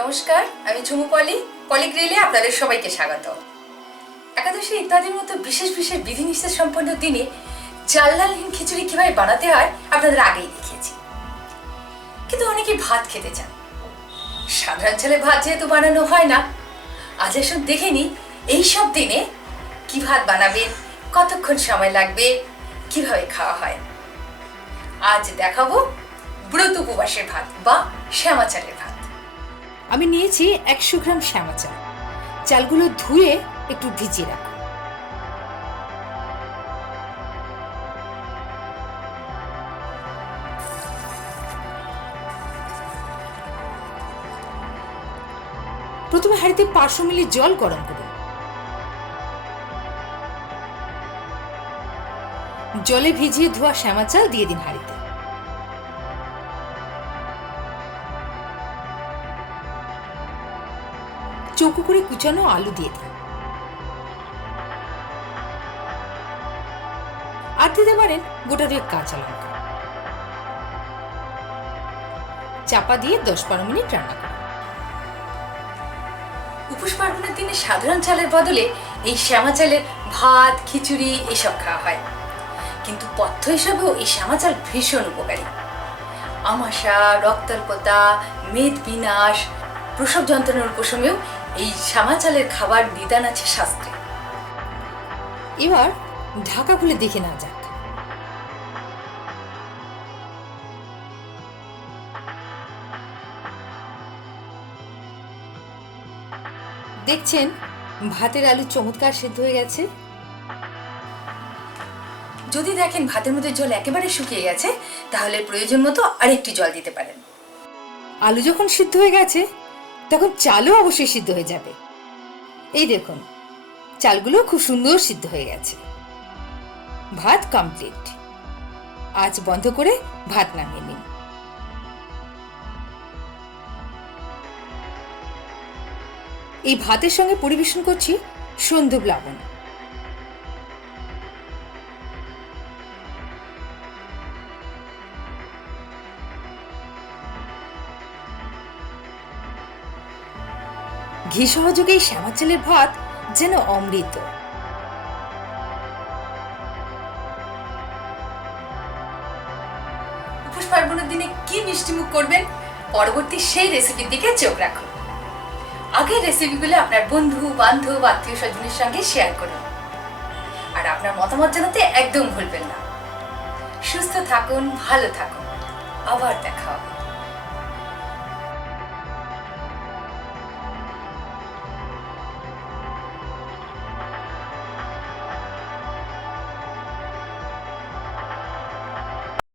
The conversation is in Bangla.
নমস্কার, আমি ঝুমু পলিগ্রিলে আপনাদের সবাইকে স্বাগত। একাদশী ইত্যাদির মতো বিশেষ বিশেষ বিধিনিষেধ সম্পন্ন দিনে চাল-ডালহীন খিচুড়ি কিভাবে বানাতে হয় আপনাদের আগেই দেখিয়েছি। কিন্তু অনেকে ভাত খেতে চান। সাধারণ চালে ভাত যেহেতু বানানো হয় না, আজ আসুন দেখে নিই এইসব দিনে কি ভাত বানাবেন, কতক্ষণ সময় লাগবে, কিভাবে খাওয়া হয়। আজ দেখাবো ব্রত উপবাসের ভাত বা শ্যামা চালের ভাত। আমি নিয়েছি 100 গ্রাম শ্যামা চাল। চালগুলো ধুয়ে একটু ভিজিয়ে রাখো। প্রথমে হাঁড়িতে 500 মিলি জল গরম করুন। জলে ভিজিয়ে ধোয়া শ্যামা চাল দিয়ে দিন হাঁড়িতে। চৌকো করে কুচানো আলু দিয়ে দিন। আর দিতে পারেন গোটা 2 কাঁচা লঙ্কা। চাপা দিয়ে 10-12 মিনিট রান্না করুন। উপোস পার্বণের দিনে সাধারণ চালের বদলে এই শ্যামা চালের ভাত, খিচুড়ি এসব খাওয়া হয়। কিন্তু পথ্য হিসাবেও এই শ্যামা চাল ভীষণ উপকারী। আমাশা, রক্তাল্পতা, মেদ বিনাশ, প্রসব যন্ত্রণার উপশমেও এই শ্যামা চালের খাবার নিদান আছে শাস্ত্রে। এবার ঢাকা খুলে দেখে না যাক। দেখছেন ভাতের আলু চমৎকার সিদ্ধ হয়ে গেছে। যদি দেখেন ভাতের মধ্যে জল একেবারে শুকিয়ে গেছে, তাহলে প্রয়োজন মতো আরেকটু জল দিতে পারেন। আলু যখন সিদ্ধ হয়ে গেছে তখন চালও অবশ্যই সিদ্ধ হয়ে যাবে। এই দেখুন চালগুলো খুব সুন্দর সিদ্ধ হয়ে গেছে। ভাত কমপ্লিট। আজ বন্ধ করে ভাত নামিয়ে নিন। এই ভাতের সঙ্গে পরিবেশন করছি সন্ধব লবণ। ঘি সহযোগে এই শ্যামা চালের ভাত যেন অমৃত। উপোস পার্বণের দিনে কি মিষ্টিমুখ করবেন, পরবর্তী সেই রেসিপির দিকে চোখ রাখুন। আগের রেসিপিগুলো আপনার বন্ধু বান্ধব আত্মীয় স্বজনের সঙ্গে শেয়ার করুন। আর আপনার মতামত জানাতে একদম ভুলবেন না। সুস্থ থাকুন, ভালো থাকুন, আবার দেখা হবে।